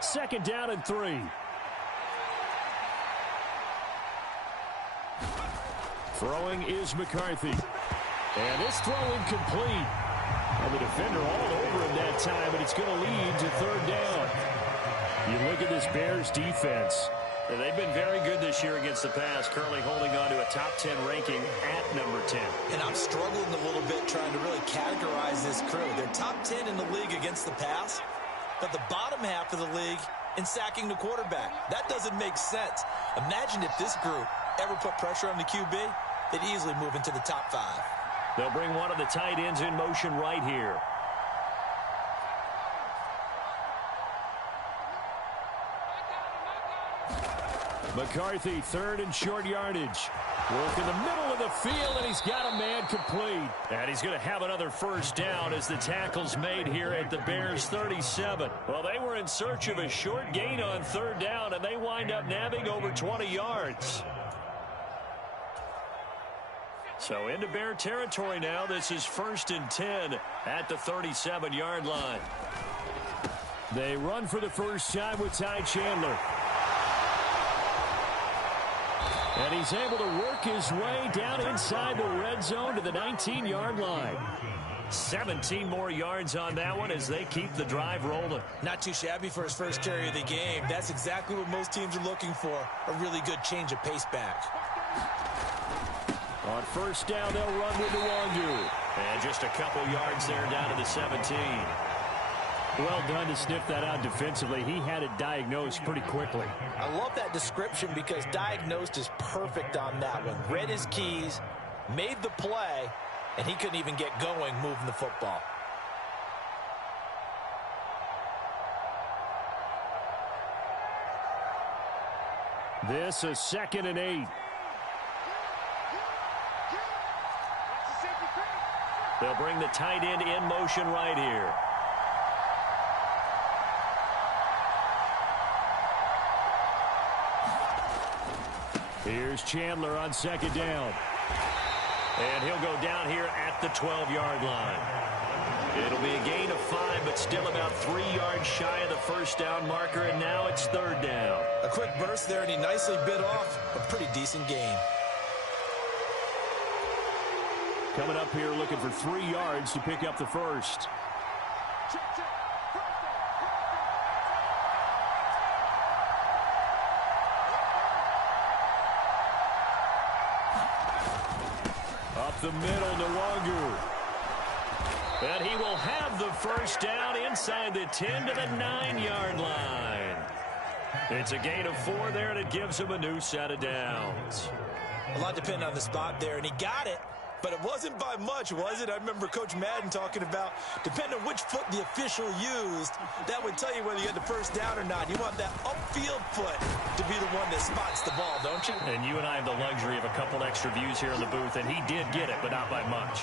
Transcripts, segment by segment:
Second down and 3. Throwing is McCarthy. And this throw incomplete. Well, the defender all over him that time, but it's going to lead to third down. You look at this Bears defense. They've been very good this year against the pass, currently holding on to a top 10 ranking at number 10. And I'm struggling a little bit trying to really categorize this crew. They're top 10 in the league against the pass, but the bottom half of the league in sacking the quarterback. That doesn't make sense. Imagine if this group ever put pressure on the QB, they'd easily move into the top 5. They'll bring one of the tight ends in motion right here. McCarthy, third and short yardage. Work in the middle of the field, and he's got a man complete. And he's going to have another first down as the tackle's made here at the Bears 37. Well, they were in search of a short gain on third down, and they wind up nabbing over 20 yards. So into Bear territory now. This is 1st and 10 at the 37-yard line. They run for the first time with Ty Chandler. And he's able to work his way down inside the red zone to the 19-yard line. 17 more yards on that one as they keep the drive rolling. Not too shabby for his first carry of the game. That's exactly what most teams are looking for, a really good change of pace back. On first down, they'll run with Nwangu. And just a couple yards there down to the 17. Well done to sniff that out defensively. He had it diagnosed pretty quickly. I love that description because diagnosed is perfect on that one. Read his keys, made the play, and he couldn't even get going moving the football. This is 2nd and 8. They'll bring the tight end in motion right here. Here's Chandler on 2nd down. And he'll go down here at the 12-yard line. It'll be a gain of 5, but still about 3 yards shy of the first down marker, and now it's third down. A quick burst there, and he nicely bit off a pretty decent gain. Coming up here looking for 3 yards to pick up the first. Up the middle, Nwangu. And he will have the first down inside the 10 to the 9-yard line. It's a gain of 4 there, and it gives him a new set of downs. A lot depending on the spot there, and he got it. But it wasn't by much, was it? I remember Coach Madden talking about, depending on which foot the official used, that would tell you whether you had the first down or not. You want that upfield foot to be the one that spots the ball, don't you? And you and I have the luxury of a couple extra views here in the booth, and he did get it, but not by much.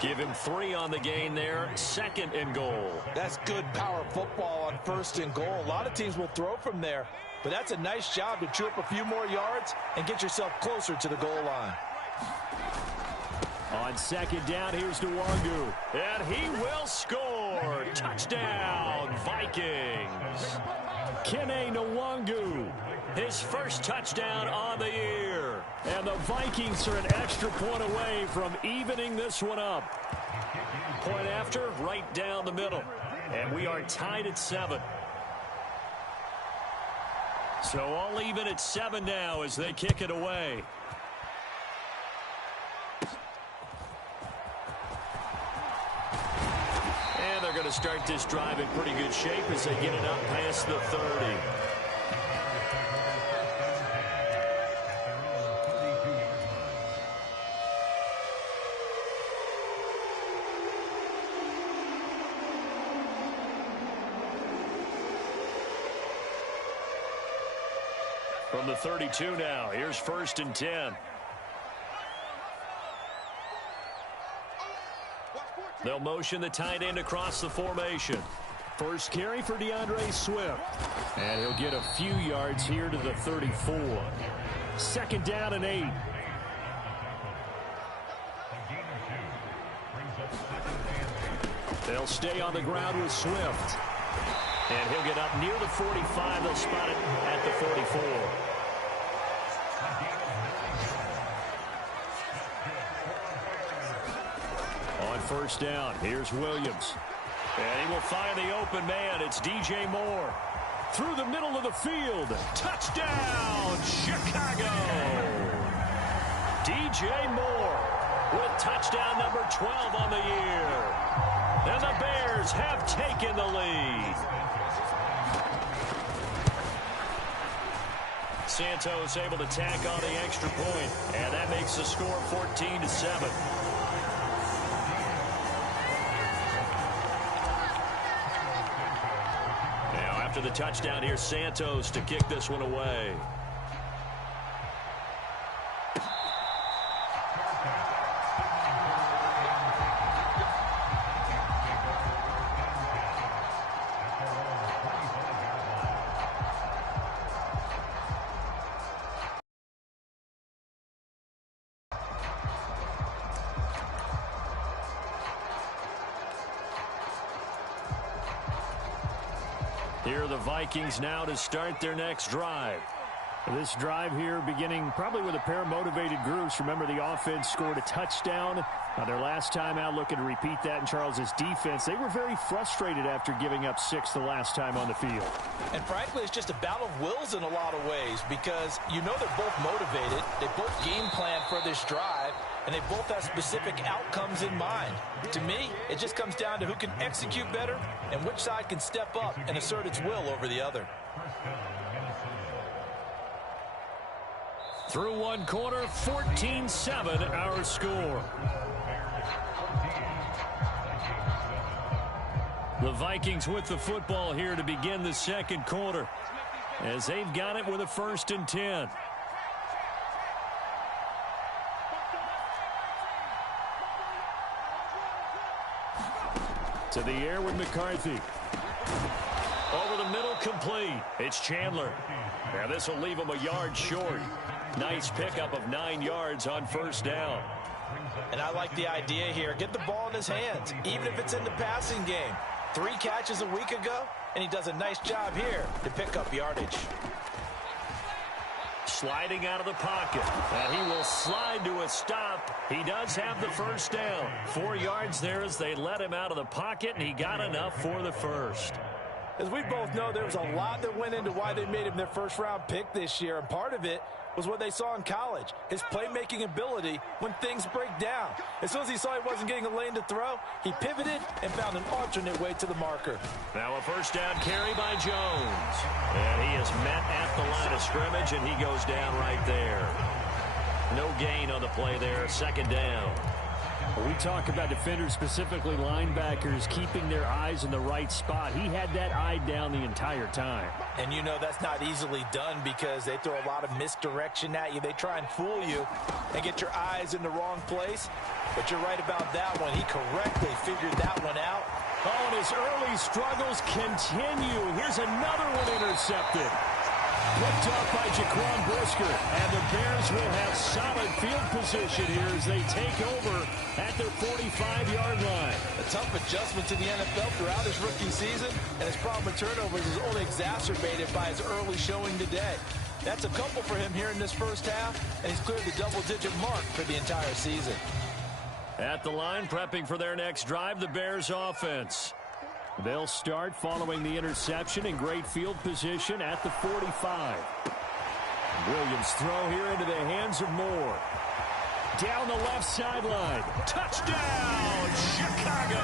Give him 3 on the gain there, 2nd and goal. That's good power football on 1st and goal. A lot of teams will throw from there, but that's a nice job to chew up a few more yards and get yourself closer to the goal line. On 2nd down, here's Nwangu. And he will score. Touchdown, Vikings. Kene Nwangu. His first touchdown on the year. And the Vikings are an extra point away from evening this one up. Point after, right down the middle. And we are tied at 7. So all even at 7 now as they kick it away. And they're going to start this drive in pretty good shape as they get it up past the 30. From the 32 now, here's 1st and 10. They'll motion the tight end across the formation. First carry for DeAndre Swift. And he'll get a few yards here to the 34. 2nd down and 8. They'll stay on the ground with Swift. And he'll get up near the 45. They'll spot it at the 44. On first down, here's Williams. And he will find the open man. It's DJ Moore. Through the middle of the field. Touchdown, Chicago. DJ Moore with touchdown number 12 on the year. And the Bears have taken the lead. Santos able to tack on the extra point, and that makes the score 14-7. Now after the touchdown, here's Santos to kick this one away. Here are the Vikings now to start their next drive. This drive here beginning probably with a pair of motivated groups. Remember, the offense scored a touchdown. Their last time out, looking to repeat that in Charles's defense. They were very frustrated after giving up 6 the last time on the field. And frankly, it's just a battle of wills in a lot of ways because you know they're both motivated. They both game plan for this drive, and they both have specific outcomes in mind. To me, it just comes down to who can execute better and which side can step up and assert its will over the other. Through one quarter, 14-7 our score. The Vikings with the football here to begin the second quarter as they've got it with a 1st and 10. To the air with McCarthy. Over the middle, complete. It's Chandler. Now this will leave him a yard short. Nice pickup of 9 yards on first down. And I like the idea here. Get the ball in his hands, even if it's in the passing game. 3 catches a week ago, and he does a nice job here to pick up yardage. Sliding out of the pocket. And he will slide to a stop. He does have the first down. 4 yards there as they let him out of the pocket, and he got enough for the first. As we both know, there was a lot that went into why they made him their first-round pick this year, and part of it was what they saw in college, his playmaking ability when things break down. As soon as he saw he wasn't getting a lane to throw, he pivoted and found an alternate way to the marker. Now a first down carry by Jones. And he is met at the line of scrimmage, and he goes down right there. No gain on the play there, 2nd down. We talk about defenders, specifically linebackers, keeping their eyes in the right spot. He had that eye down the entire time. And you know that's not easily done because they throw a lot of misdirection at you. They try and fool you and get your eyes in the wrong place. But you're right about that one. He correctly figured that one out. Oh, and his early struggles continue. Here's another one intercepted. Picked up by Jaquan Brisker, and the Bears will have solid field position here as they take over at their 45-yard line. A tough adjustment to the NFL throughout his rookie season, and his problem with turnovers is only exacerbated by his early showing today. That's a couple for him here in this first half, and he's cleared the double-digit mark for the entire season. At the line, prepping for their next drive, the Bears offense. They'll start following the interception in great field position at the 45. Williams throw here into the hands of Moore. Down the left sideline. Touchdown, Chicago!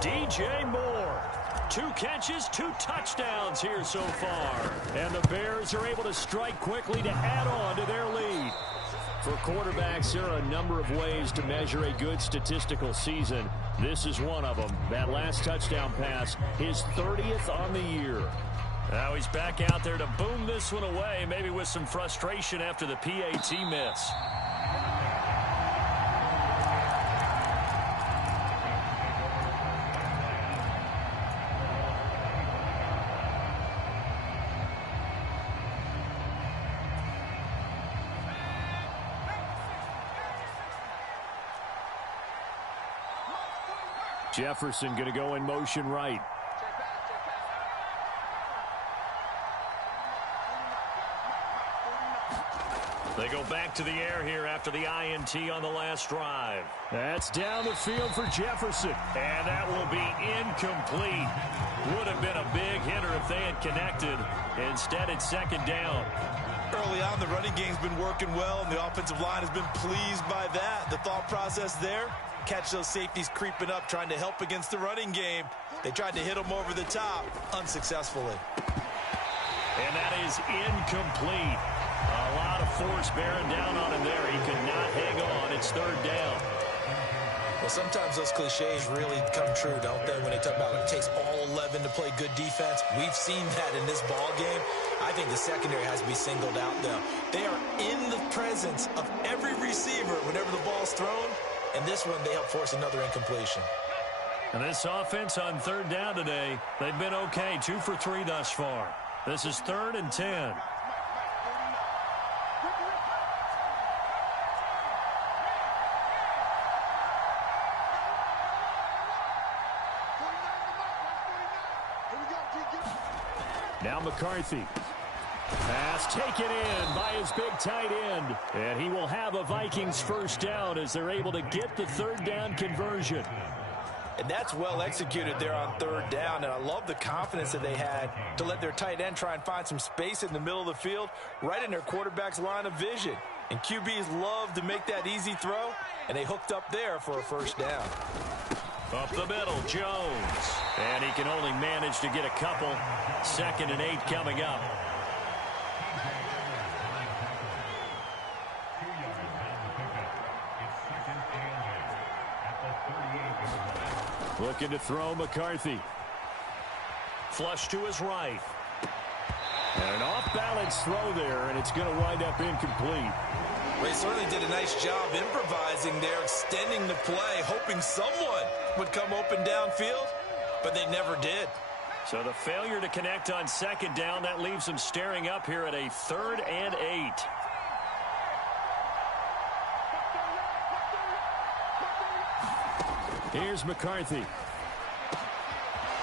DJ Moore. 2 catches, 2 touchdowns here so far. And the Bears are able to strike quickly to add on to their lead. For quarterbacks, there are a number of ways to measure a good statistical season. This is one of them. That last touchdown pass, his 30th on the year. Now he's back out there to boom this one away, maybe with some frustration after the PAT miss. Jefferson going to go in motion right. They go back to the air here after the INT on the last drive. That's down the field for Jefferson. And that will be incomplete. Would have been a big hitter if they had connected. Instead, it's second down. Early on, the running game's been working well, and the offensive line has been pleased by that. The thought process there, catch those safeties creeping up, trying to help against the running game. They tried to hit them over the top, unsuccessfully. And that is incomplete. A lot of force bearing down on him there. He could not hang on. It's third down. Well, sometimes those cliches really come true, don't they, when they talk about it takes all 11 to play good defense. We've seen that in this ball game. I think the secondary has to be singled out, though. They are in the presence of every receiver whenever the ball's thrown, and this one they help force another incompletion. And this offense on third down today, they've been okay, 2 for 3 thus far. This is 3rd and 10. Now McCarthy. Pass taken in by his big tight end. And he will have a Vikings first down as they're able to get the third down conversion. And that's well executed there on third down. And I love the confidence that they had to let their tight end try and find some space in the middle of the field, right in their quarterback's line of vision. And QBs love to make that easy throw, and they hooked up there for a first down. Up the middle, Jones. And he can only manage to get a couple. 2nd and 8 coming up. Looking to throw McCarthy. Flush to his right. And an off-balance throw there, and it's going to wind up incomplete. They certainly did a nice job improvising there, extending the play, hoping someone would come open downfield, but they never did. So the failure to connect on second down, that leaves them staring up here at a 3rd and 8. Here's McCarthy.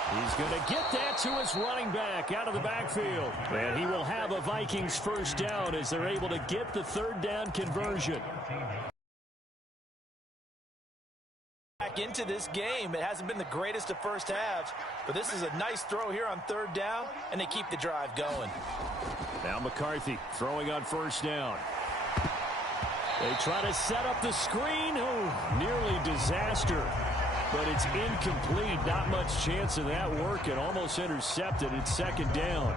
He's going to get that to his running back out of the backfield. And he will have a Vikings first down as they're able to get the third down conversion. Back into this game, it hasn't been the greatest of first halves, but this is a nice throw here on third down, and they keep the drive going. Now McCarthy throwing on first down. They try to set up the screen. Oh, nearly disaster. But it's incomplete. Not much chance of that working. Almost intercepted. It's second down.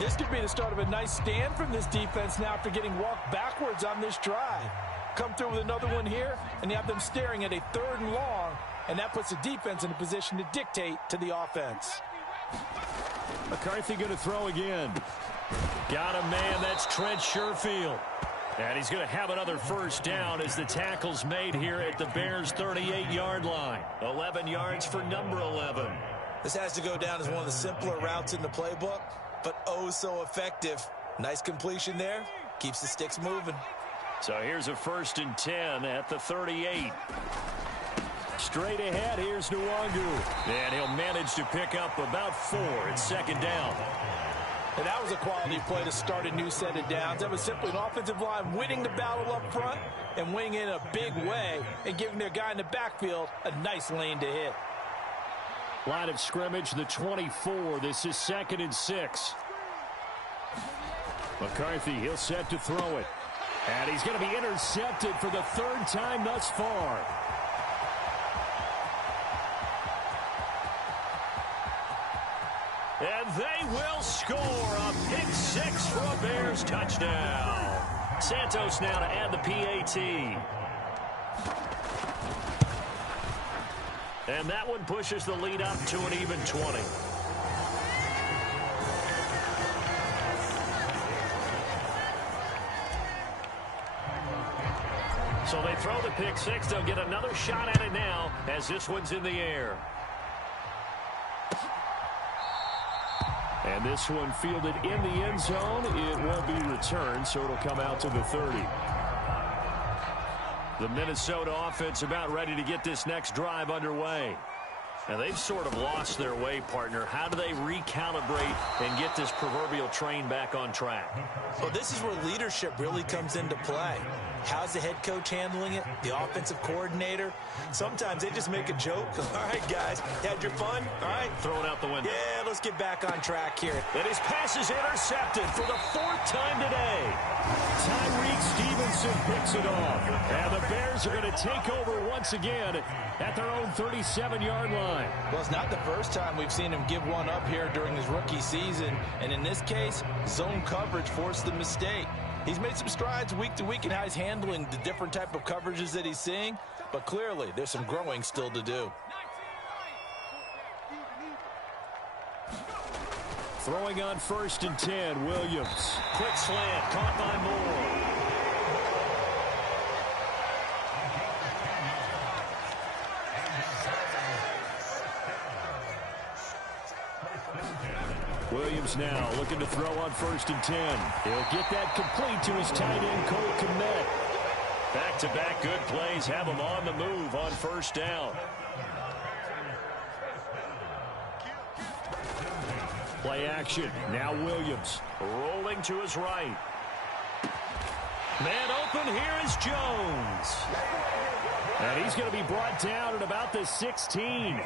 This could be the start of a nice stand from this defense now after getting walked backwards on this drive. Come through with another one here, and you have them staring at a 3rd and long, and that puts the defense in a position to dictate to the offense. McCarthy going to throw again. Got a man. That's Trent Sherfield. And he's going to have another first down as the tackle's made here at the Bears' 38-yard line. 11 yards for number 11. This has to go down as one of the simpler routes in the playbook, but oh so effective. Nice completion there. Keeps the sticks moving. So here's a 1st and 10 at the 38. Straight ahead, here's Nwangu. And he'll manage to pick up about 4. It's second down. And that was a quality play to start a new set of downs. That was simply an offensive line winning the battle up front and winning in a big way and giving their guy in the backfield a nice lane to hit. Line of scrimmage, the 24. This is 2nd and 6. McCarthy, he'll set to throw it. And he's going to be intercepted for the 3rd time thus far. And they will score a pick 6 for a Bears touchdown. Santos now to add the PAT. And that one pushes the lead up to an even 20. So they throw the pick 6. They'll get another shot at it now as this one's in the air. And this one fielded in the end zone. It will be returned, so it'll come out to the 30. The Minnesota offense about ready to get this next drive underway. And they've sort of lost their way, partner. How do they recalibrate and get this proverbial train back on track? Well, this is where leadership really comes into play. How's the head coach handling it? The offensive coordinator? Sometimes they just make a joke. All right, guys, had your fun? All right. Throw it out the window. Yeah, let's get back on track here. And his pass is intercepted for the 4th time today. Tyreek Stevenson picks it off. And the Bears are going to take over once again at their own 37-yard line. Well, it's not the first time we've seen him give one up here during his rookie season. And in this case, zone coverage forced the mistake. He's made some strides week to week in how he's handling the different type of coverages that he's seeing. But clearly, there's some growing still to do. Throwing on 1st and 10, Williams. Quick slant, caught by Moore. Williams now looking to throw on 1st and 10. He'll get that complete to his tight end, Cole Kmet. Back-to-back good plays have him on the move on 1st down. Play action. Now Williams. Rolling to his right. Man open, here is Jones. And he's going to be brought down at about the 16.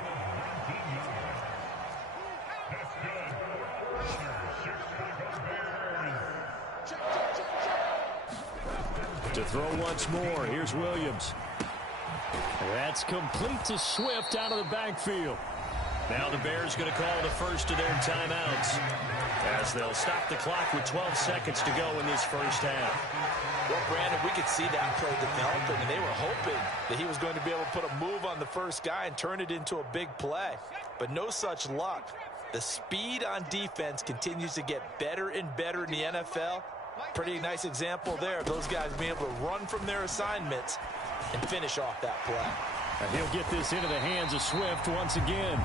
To throw once more, here's Williams. That's complete to Swift out of the backfield. Now the Bears going to call the first of their timeouts as they'll stop the clock with 12 seconds to go in this first half. Well, Brandon, we could see that play developing, and they were hoping that he was going to be able to put a move on the first guy and turn it into a big play. But no such luck. The speed on defense continues to get better and better in the NFL. Pretty nice example there of those guys being able to run from their assignments and finish off that play. And he'll get this into the hands of Swift once again.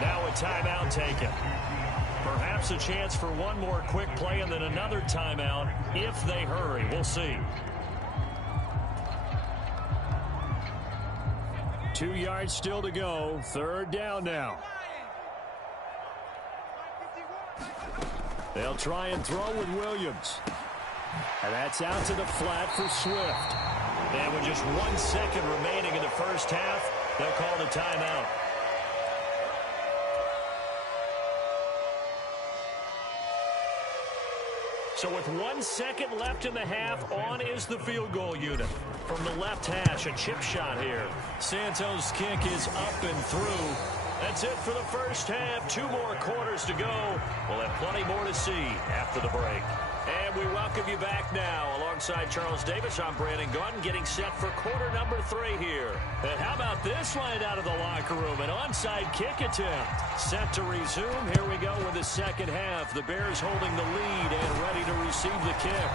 Now a timeout taken. Perhaps a chance for one more quick play and then another timeout if they hurry. We'll see. 2 yards still to go. 3rd down now. They'll try and throw with Williams. And that's out to the flat for Swift. And with just 1 second remaining in the first half, they'll call the timeout. So with 1 second left in the half, on is the field goal unit. From the left hash, a chip shot here. Santos' kick is up and through. That's it for the first half. 2 more quarters to go. We'll have plenty more to see after the break. And we welcome you back now. Alongside Charles Davis, I'm Brandon Gunn, getting set for quarter number 3 here. And how about this line out of the locker room? An onside kick attempt. Set to resume. Here we go with the second half. The Bears holding the lead and ready to receive the kick.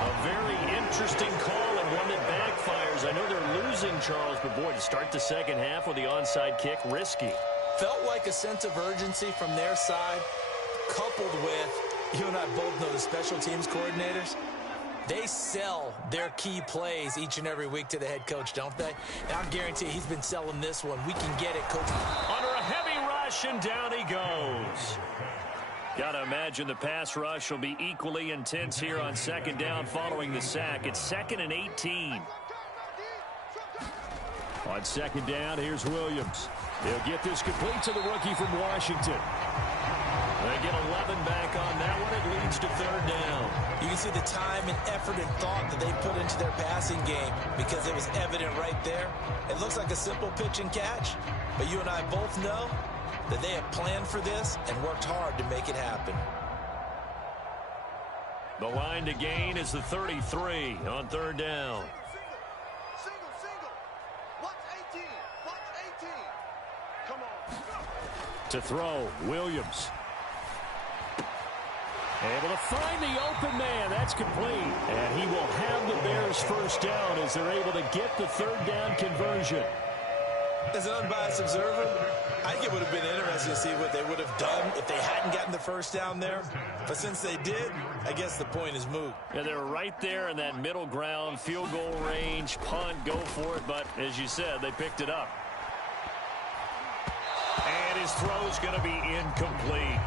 A very interesting call and one that backfires. I know they're losing, Charles, but boy, to start the second half with the onside kick, risky. Felt like a sense of urgency from their side, coupled with, you and I both know the special teams coordinators, they sell their key plays each and every week to the head coach, don't they? And I guarantee he's been selling this one. We can get it, coach. Under a heavy rush, and down he goes. Got to imagine the pass rush will be equally intense here on second down following the sack. It's 2nd and 18. On second down, here's Williams. He'll get this complete to the rookie from Washington. They get 11 back on that one. It leads to 3rd down. You can see the time and effort and thought that they put into their passing game because it was evident right there. It looks like a simple pitch and catch, but you and I both know that they have planned for this and worked hard to make it happen. The line to gain is the 33 on 3rd down. To throw, Williams. Able to find the open man. That's complete. And he will have the Bears first down as they're able to get the 3rd down conversion. As an unbiased observer, I think it would have been interesting to see what they would have done if they hadn't gotten the first down there. But since they did, I guess the point is moot. Yeah, they were right there in that middle ground, field goal range, punt, go for it. But as you said, they picked it up. his throw's going to be incomplete.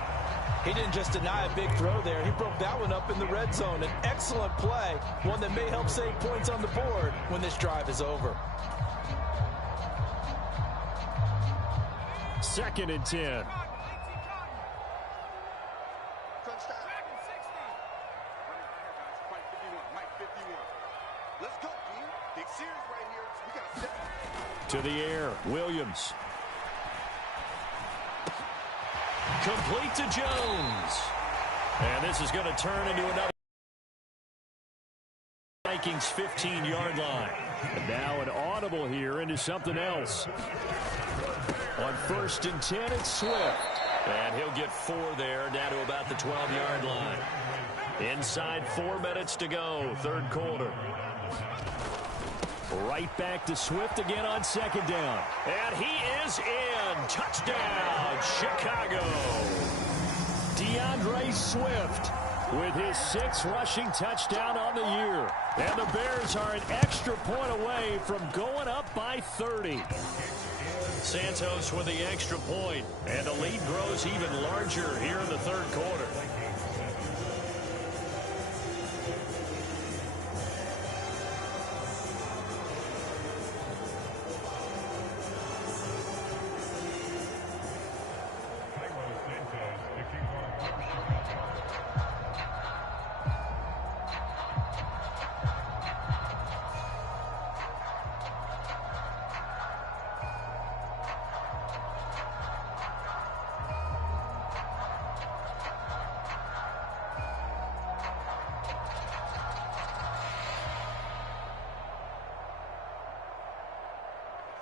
He didn't just deny a big throw there. He broke that one up in the red zone. An excellent play, one that may help save points on the board when this drive is over. 2nd and 10. To the air, Williams. Complete to Jones. And this is going to turn into another Vikings 15-yard line. And now an audible here into something else. On 1st and 10, it's Swift. And he'll get 4 there, down to about the 12-yard line. Inside 4 minutes to go, 3rd quarter. Right back to Swift again on 2nd down. And he is in. Touchdown, Chicago. DeAndre Swift with his 6th rushing touchdown on the year. And the Bears are an extra point away from going up by 30. Santos with the extra point. And the lead grows even larger here in the 3rd quarter.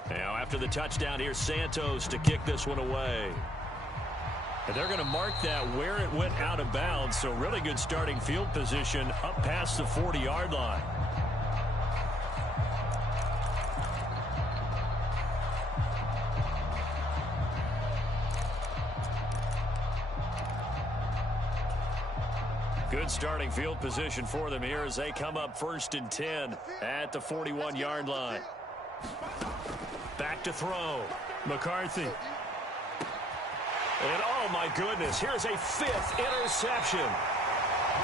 Now, after the touchdown, here's Santos to kick this one away. And they're going to mark that where it went out of bounds, so really good starting field position up past the 40-yard line. Good starting field position for them here as they come up 1st and 10 at the 41-yard line. Back to throw. McCarthy. And oh my goodness, here's a 5th interception.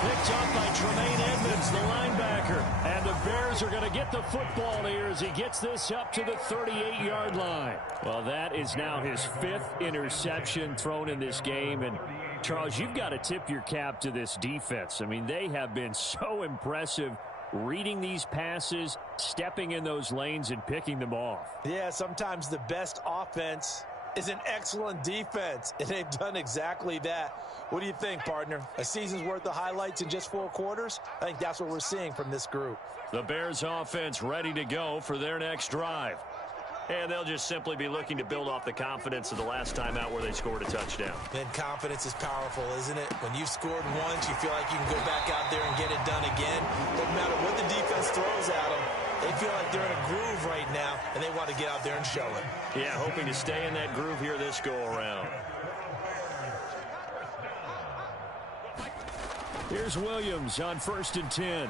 Picked up by Tremaine Edmonds, the linebacker. And the Bears are going to get the football here as he gets this up to the 38-yard line. Well, that is now his 5th interception thrown in this game. And Charles, you've got to tip your cap to this defense. I mean, they have been so impressive reading these passes, stepping in those lanes, and picking them off. Yeah, sometimes the best offense is an excellent defense, and they've done exactly that. What do you think, partner? A season's worth of highlights in just 4 quarters? I think that's what we're seeing from this group. The Bears offense ready to go for their next drive. And they'll just simply be looking to build off the confidence of the last time out where they scored a touchdown. Then confidence is powerful, isn't it? When you've scored once, you feel like you can go back out there and get it done again. No matter what the defense throws at them, they feel like they're in a groove right now, and they want to get out there and show it. Yeah, hoping to stay in that groove here this go-around. Here's Williams on 1st and 10.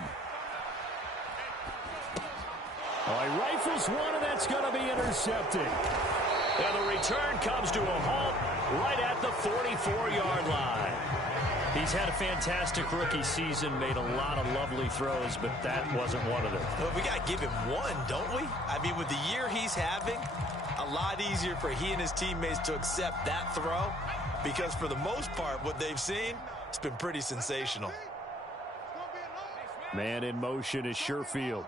Oh, he rifles one, and that's going to be intercepted. And the return comes to a halt right at the 44-yard line. He's had a fantastic rookie season, made a lot of lovely throws, but that wasn't one of them. Well, we got to give him one, don't we? I mean, with the year he's having, a lot easier for he and his teammates to accept that throw because for the most part, what they've seen, it's been pretty sensational. Man in motion is Sherfield.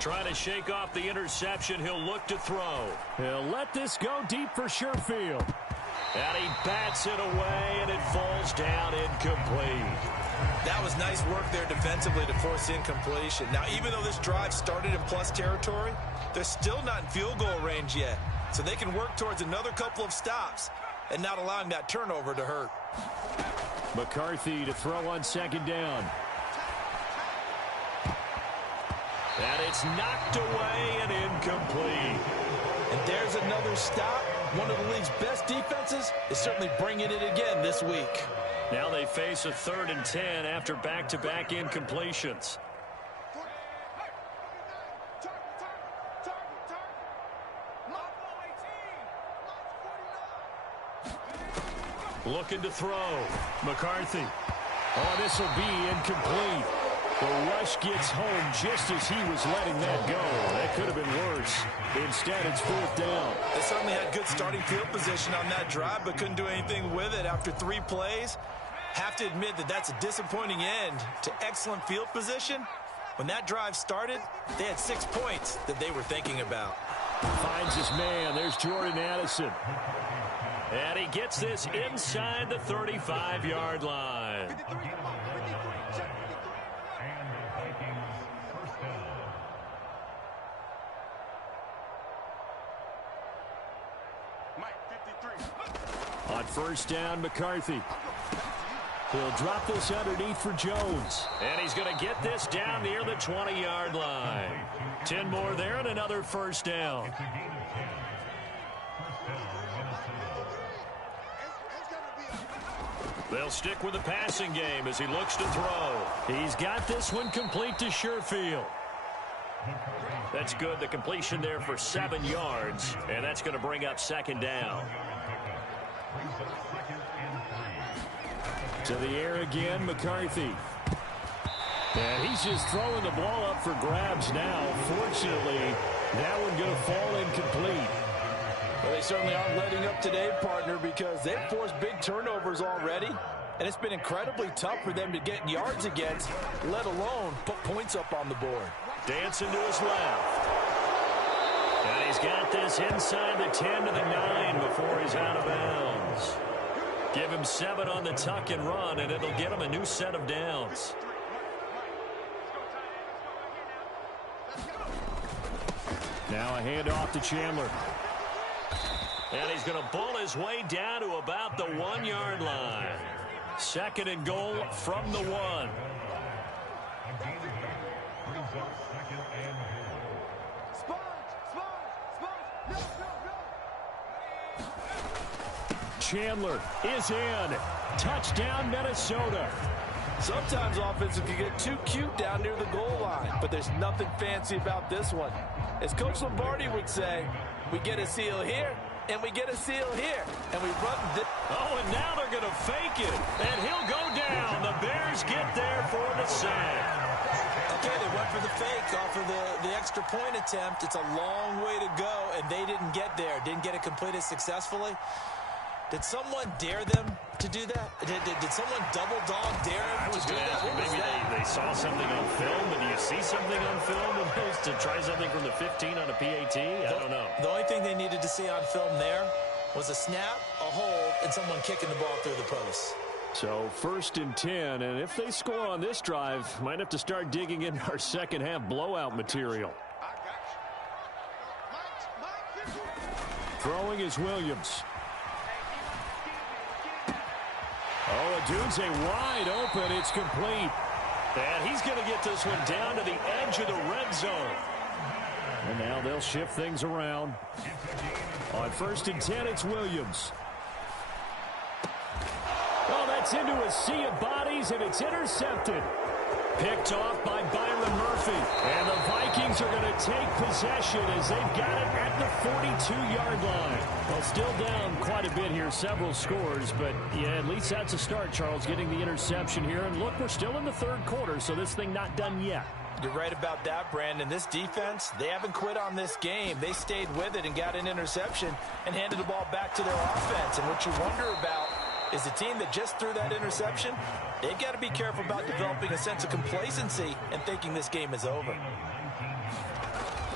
Trying to shake off the interception. He'll look to throw. He'll let this go deep for Sherfield. And he bats it away, and it falls down incomplete. That was nice work there defensively to force incompletion. Now, even though this drive started in plus territory, they're still not in field goal range yet. So they can work towards another couple of stops and not allowing that turnover to hurt. McCarthy to throw on 2nd down. And it's knocked away and incomplete. And there's another stop. One of the league's best defenses is certainly bringing it again this week. Now they face a 3rd and 10 after back-to-back incompletions. Looking to throw. McCarthy. Oh, this will be incomplete. The rush gets home just as he was letting that go. That could have been worse. Instead, it's 4th down. They certainly had good starting field position on that drive, but couldn't do anything with it after 3 plays. Have to admit that that's a disappointing end to excellent field position. When that drive started, they had 6 points that they were thinking about. Finds his man. There's Jordan Addison. And he gets this inside the 35-yard line. On 1st down, McCarthy. He'll drop this underneath for Jones. And he's going to get this down near the 20-yard line. 10 more there and another 1st down. They'll stick with the passing game as he looks to throw. He's got this one complete to Sherfield. That's good. The completion there for 7 yards. And that's going to bring up 2nd down. To the air again, McCarthy. And he's just throwing the ball up for grabs now. Fortunately, that one going to fall incomplete. Well, they certainly aren't letting up today, partner, because they've forced big turnovers already. And it's been incredibly tough for them to get yards against, let alone put points up on the board. Dancing to his left. And he's got this inside the 10 to the 9 before he's out of bounds. Give him 7 on the tuck and run, and it'll get him a new set of downs. Now a handoff to Chandler. And he's going to bull his way down to about the 1-yard line. 2nd and goal from the 1. Chandler is in. Touchdown, Minnesota. Sometimes offenses can get too cute down near the goal line, but there's nothing fancy about this one. As Coach Lombardi would say, we get a seal here, and we get a seal here, and we run this. Oh, and now they're going to fake it, and he'll go down. The Bears get there for the sack. Okay, they went for the fake off of the extra point attempt. It's a long way to go, and they didn't get there. Didn't get it completed successfully. Did someone dare them to do that? Did someone double dog dare them to do that? Maybe they saw something on film, and do you see something on film to try something from the 15 on a PAT? I don't know. The only thing they needed to see on film there was a snap, a hold, and someone kicking the ball through the post. So 1st and 10, and if they score on this drive, might have to start digging in our second half blowout material. Throwing is Williams. Oh, Odunze wide open. It's complete. And he's going to get this one down to the edge of the red zone. And now they'll shift things around. On 1st and 10, it's Williams. Oh, that's into a sea of bodies, and it's intercepted. Picked off by Byron Murphy. And the Vikings are going to take possession as they've got it at the 42-yard line. Well, still down quite a bit here, several scores, but yeah, at least that's a start, Charles, getting the interception here. And look, we're still in the 3rd quarter, so this thing not done yet. You're right about that, Brandon. This defense, they haven't quit on this game. They stayed with it and got an interception and handed the ball back to their offense. And what you wonder about is the team that just threw that interception, they've got to be careful about developing a sense of complacency and thinking this game is over.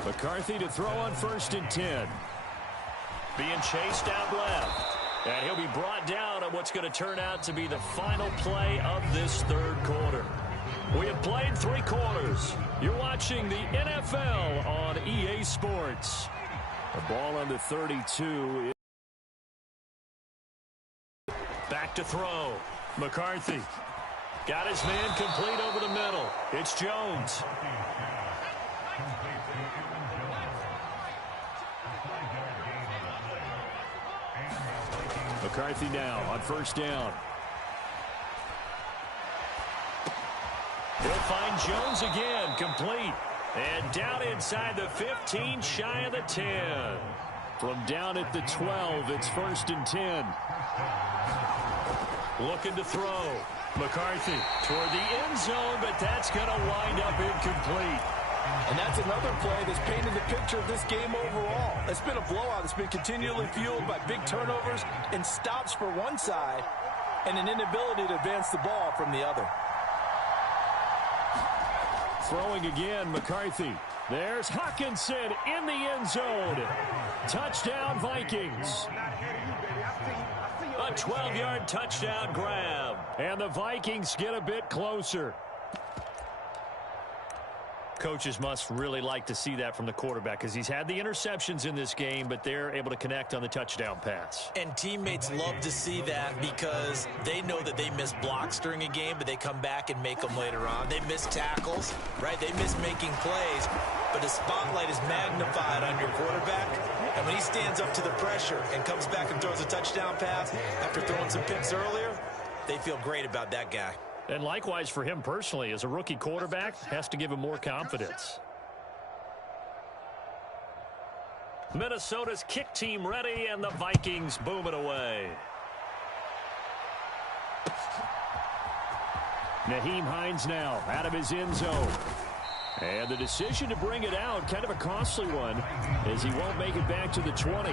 McCarthy to throw on 1st and 10. Being chased out left. And he'll be brought down on what's going to turn out to be the final play of this 3rd quarter. We have played 3 quarters. You're watching the NFL on EA Sports. The ball on the 32. Back to throw. McCarthy. Got his man complete over the middle. It's Jones. McCarthy now on 1st down. He'll find Jones again, complete. And down inside the 15, shy of the 10. From down at the 12, it's 1st and 10. Looking to throw. McCarthy toward the end zone, but that's going to wind up incomplete. And that's another play that's painted the picture of this game overall. It's been a blowout. It's been continually fueled by big turnovers and stops for one side and an inability to advance the ball from the other. Throwing again, McCarthy. There's Hawkinson in the end zone. Touchdown, Vikings. A 12-yard touchdown grab. And the Vikings get a bit closer. Coaches must really like to see that from the quarterback because he's had the interceptions in this game, but they're able to connect on the touchdown pass. And teammates love to see that because they know that they miss blocks during a game, but they come back and make them later on. They miss tackles, right? They miss making plays, but the spotlight is magnified on your quarterback. And when he stands up to the pressure and comes back and throws a touchdown pass after throwing some picks earlier, they feel great about that guy. And likewise for him personally, as a rookie quarterback, has to give him more confidence. Minnesota's kick team ready, and the Vikings boom it away. Nyheim Hines now out of his end zone. And the decision to bring it out, kind of a costly one, as he won't make it back to the 20.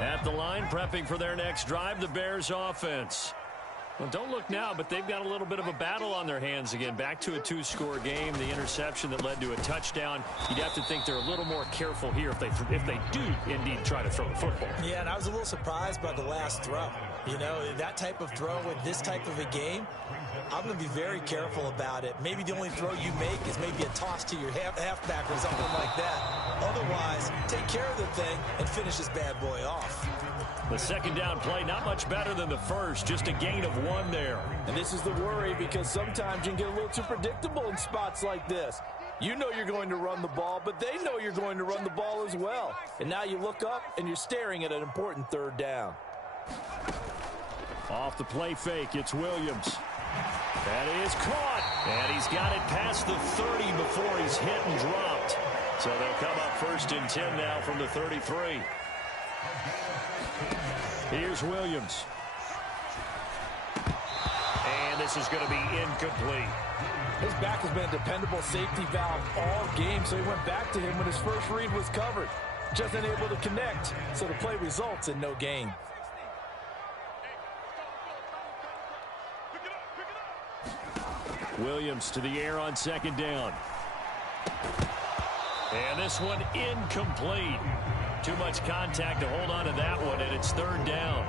At the line, prepping for their next drive, the Bears offense. Well, don't look now, but they've got a little bit of a battle on their hands again. Back to a 2-score game. The interception that led to a touchdown. You'd have to think they're a little more careful here if they do indeed try to throw the football. Yeah, and I was a little surprised by the last throw. You know, that type of throw with this type of a game, I'm going to be very careful about it. Maybe the only throw you make is maybe a toss to your halfback or something like that. Otherwise, take care of the thing and finish this bad boy off. The second down play, not much better than the first. Just a gain of 1 there. And this is the worry because sometimes you can get a little too predictable in spots like this. You know you're going to run the ball, but they know you're going to run the ball as well. And now you look up and you're staring at an important 3rd down. Off the play fake, it's Williams. That is caught. And he's got it past the 30 before he's hit and dropped. So they'll come up 1st and 10 now from the 33. Here's Williams. And this is going to be incomplete. His back has been a dependable safety valve all game, so he went back to him when his first read was covered. Just unable to connect, so the play results in no gain. Williams to the air on 2nd down. And this one incomplete. Too much contact to hold on to that one, and it's 3rd down.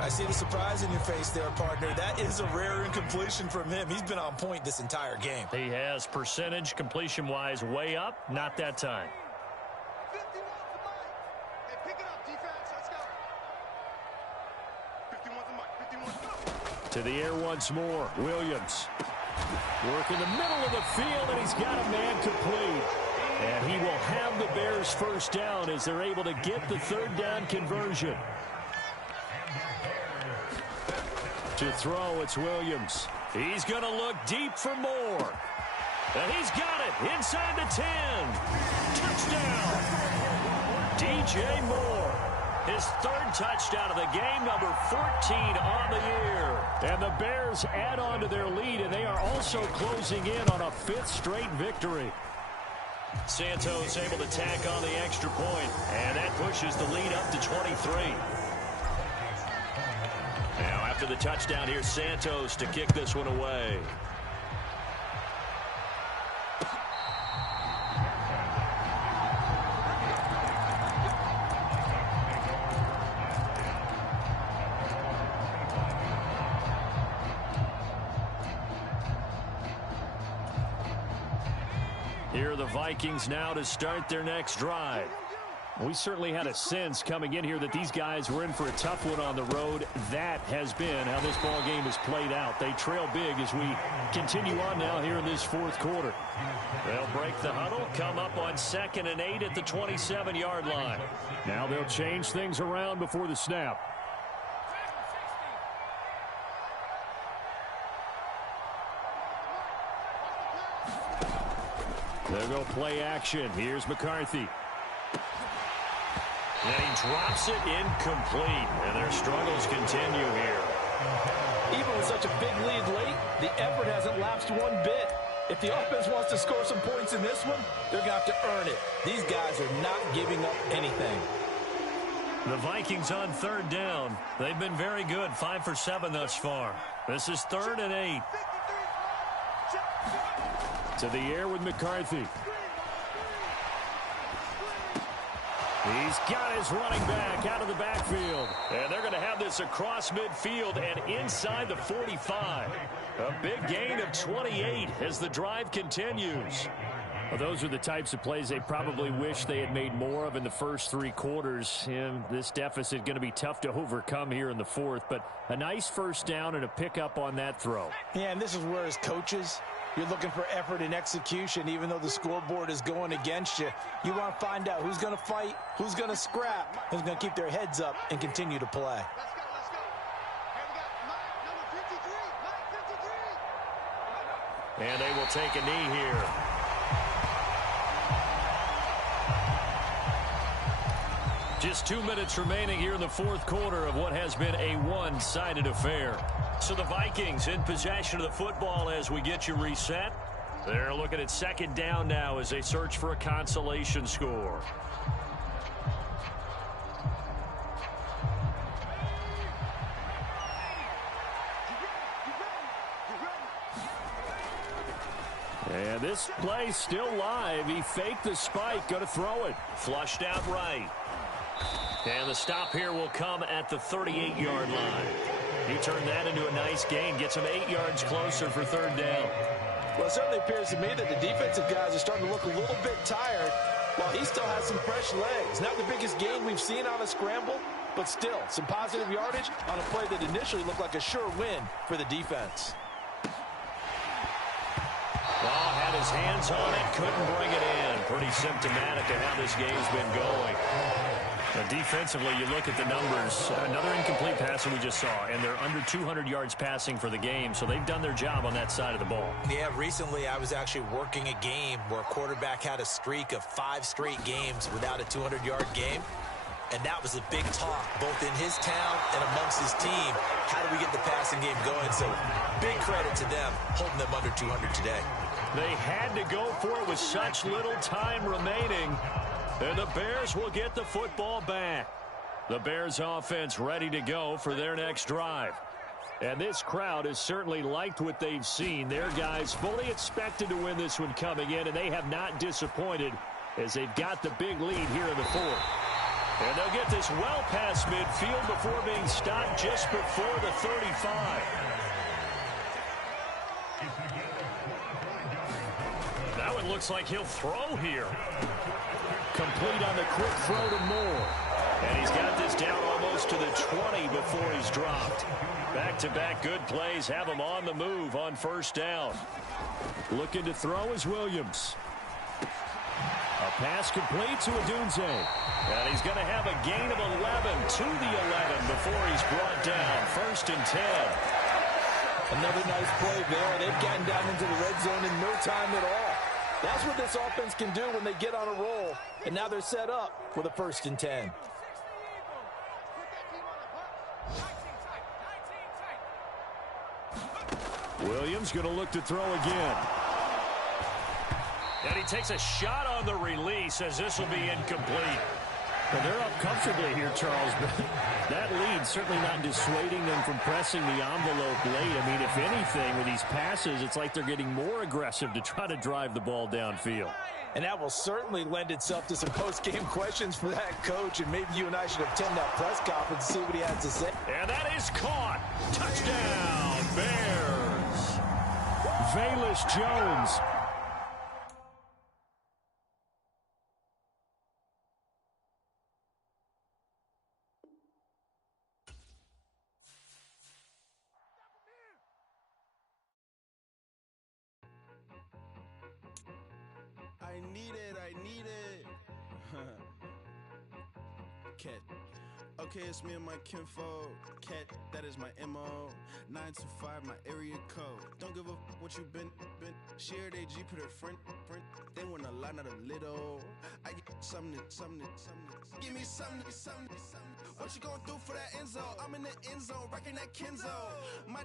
I see the surprise in your face there, partner. That is a rare incompletion from him. He's been on point this entire game. He has percentage completion-wise way up. Not that time. To the air once more. Williams. Work in the middle of the field, and he's got a man complete. And he will have the Bears 1st down as they're able to get the 3rd down conversion. To throw, it's Williams. He's going to look deep for more. And he's got it inside the 10. Touchdown. DJ Moore. His 3rd touchdown of the game, number 14 on the year. And the Bears add on to their lead, and they are also closing in on a 5th straight victory. Santos able to tack on the extra point, and that pushes the lead up to 23. Now after the touchdown, here's Santos to kick this one away. Here are the Vikings now to start their next drive. We certainly had a sense coming in here that these guys were in for a tough one on the road. That has been how this ball game has played out. They trail big as we continue on now here in this 4th quarter. They'll break the huddle, come up on 2nd and 8 at the 27-yard line. Now they'll change things around before the snap. They'll go play action. Here's McCarthy. And he drops it incomplete. And their struggles continue here. Even with such a big lead late, the effort hasn't lapsed one bit. If the offense wants to score some points in this one, they're going to have to earn it. These guys are not giving up anything. The Vikings on third down. They've been very good, 5 for 7 thus far. This is 3rd and 8. To the air with McCarthy. He's got his running back out of the backfield. And they're going to have this across midfield and inside the 45. A big gain of 28 as the drive continues. Well, those are the types of plays they probably wish they had made more of in the first 3 quarters. And this deficit going to be tough to overcome here in the 4th. But a nice first down and a pickup on that throw. Yeah, and this is where, as coaches, you're looking for effort and execution. Even though the scoreboard is going against you, you want to find out who's going to fight, who's going to scrap, who's going to keep their heads up and continue to play. And they will take a knee here. Just 2 minutes remaining here in the 4th quarter of what has been a one-sided affair. So the Vikings in possession of the football as we get you reset. They're looking at 2nd down now as they search for a consolation score. And this play still live. He faked the spike. Going to throw it. Flushed out right. And the stop here will come at the 38-yard line. He turned that into a nice gain. Gets him 8 yards closer for 3rd down. Well, it certainly appears to me that the defensive guys are starting to look a little bit tired while he still has some fresh legs. Not the biggest gain we've seen on a scramble, but still some positive yardage on a play that initially looked like a sure win for the defense. Well, had his hands on it, couldn't bring it in. Pretty symptomatic of how this game's been going. Now, defensively, you look at the numbers. Another incomplete pass that we just saw, and they're under 200 yards passing for the game, so they've done their job on that side of the ball. Yeah, recently I was actually working a game where a quarterback had a streak of 5 straight games without a 200-yard game, and that was a big talk, both in his town and amongst his team. How do we get the passing game going? So big credit to them, holding them under 200 today. They had to go for it with such little time remaining. And the Bears will get the football back. The Bears offense ready to go for their next drive. And this crowd has certainly liked what they've seen. Their guys fully expected to win this one coming in, and they have not disappointed as they've got the big lead here in the 4th. And they'll get this well past midfield before being stopped just before the 35. That one looks like he'll throw here. Complete on the quick throw to Moore. And he's got this down almost to the 20 before he's dropped. Back-to-back good plays have him on the move on 1st down. Looking to throw is Williams. A pass complete to Odunze. And he's going to have a gain of 11 to the 11 before he's brought down. 1st and 10. Another nice play there. They've gotten down into the red zone in no time at all. That's what this offense can do when they get on a roll. And now they're set up with a 1st and 10. Williams going to look to throw again. And he takes a shot on the release as this will be incomplete. Well, they're up comfortably here, Charles, but that lead certainly not dissuading them from pressing the envelope late. I mean, if anything, with these passes, it's like they're getting more aggressive to try to drive the ball downfield. And that will certainly lend itself to some post-game questions for that coach, and maybe you and I should attend that press conference and see what he has to say. And that is caught. Touchdown, Bears. Velus Jones. I need it. Okay. Okay, it's me and my kinfolk. Cat, that is my MO. 925, my area code. Don't give a what you been. Shared AG, put her friend. They want a lot, not a little. I get something. Give me something. What you gonna do for that Enzo? I'm in the end zone, rocking that Kenzo. My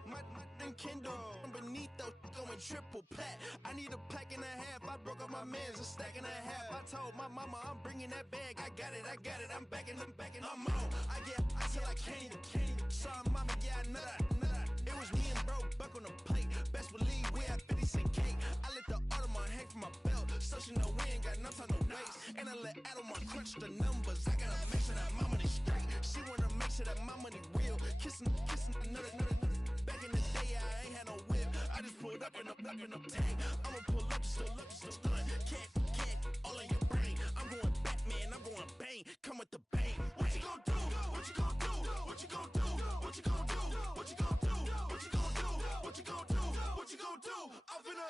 Kindle. I'm beneath those going triple plat. I need a pack and a half. I broke up my mans, a stack and a half. I told my mama I'm bringing that bag. I got it. I'm backing. I'm on. I till I can't. Sorry, mama, yeah, I know that. It was me and bro, buck on the plate. Best believe we had 50 cent cake. I let the Audemars hang from my belt. So she know we ain't got no time to waste. And I let Audemars crunch the numbers. I gotta make sure that my money straight. She wanna make sure that my money real. Kissing another. Back in the day, I ain't had no whip. I just pulled up in the tank. I'ma pull up just to stun. Can't, all in your brain. I'm going Batman, I'm going bang. Come with the bang. What you gonna do? What you gonna do? What you gonna do? What you gonna do? What you gonna do? What you gonna do? What you gonna do? What you gonna do? I'm finna.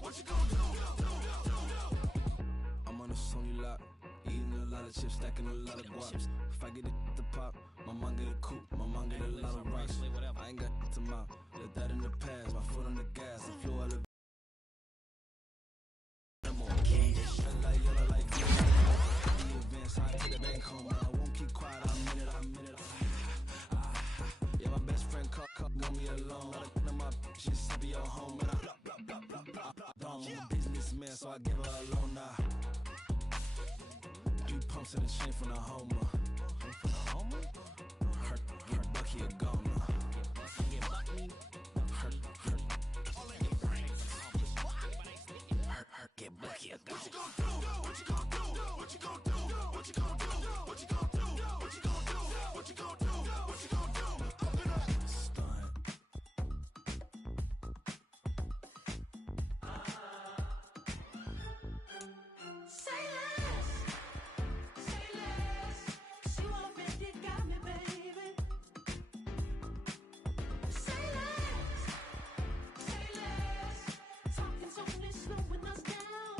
What you gonna do? I'm on a Sony lot, eating a lot of chips, stacking a lot of guap. If I get it to pop, my mom get a coupe, my mom get a lot of rocks. I ain't got to mouth, let that in the past. My foot on the gas, I flew out of like yellow, like the events, I to the bank home. I won't keep quiet, I'm in it. Yeah, my best friend cut, want me alone. I my just be your home, and I blah. I'm a businessman, so I give her a loan now. 3 pumps in the chain from the Homer. Her Bucky a goner. Get Bucky a goner. What you gonna do? What you gonna do? What you gonna do? What you gonna do? What you gonna do? What you gonna do? What you gonna do? What you gonna do? I'm gonna stun. Say less, 'cause you already got me, baby. Say less, talking's only slowing us down.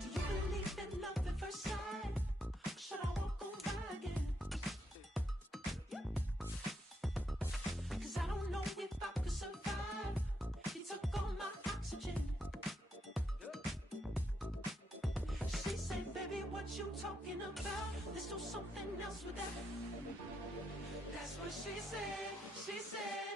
Do you believe in love at first sight? Should I walk on by again? 'Cause I don't know if I could survive. You took all my oxygen. She said, baby, what you talking about? Let's do something else with that. That's what she said.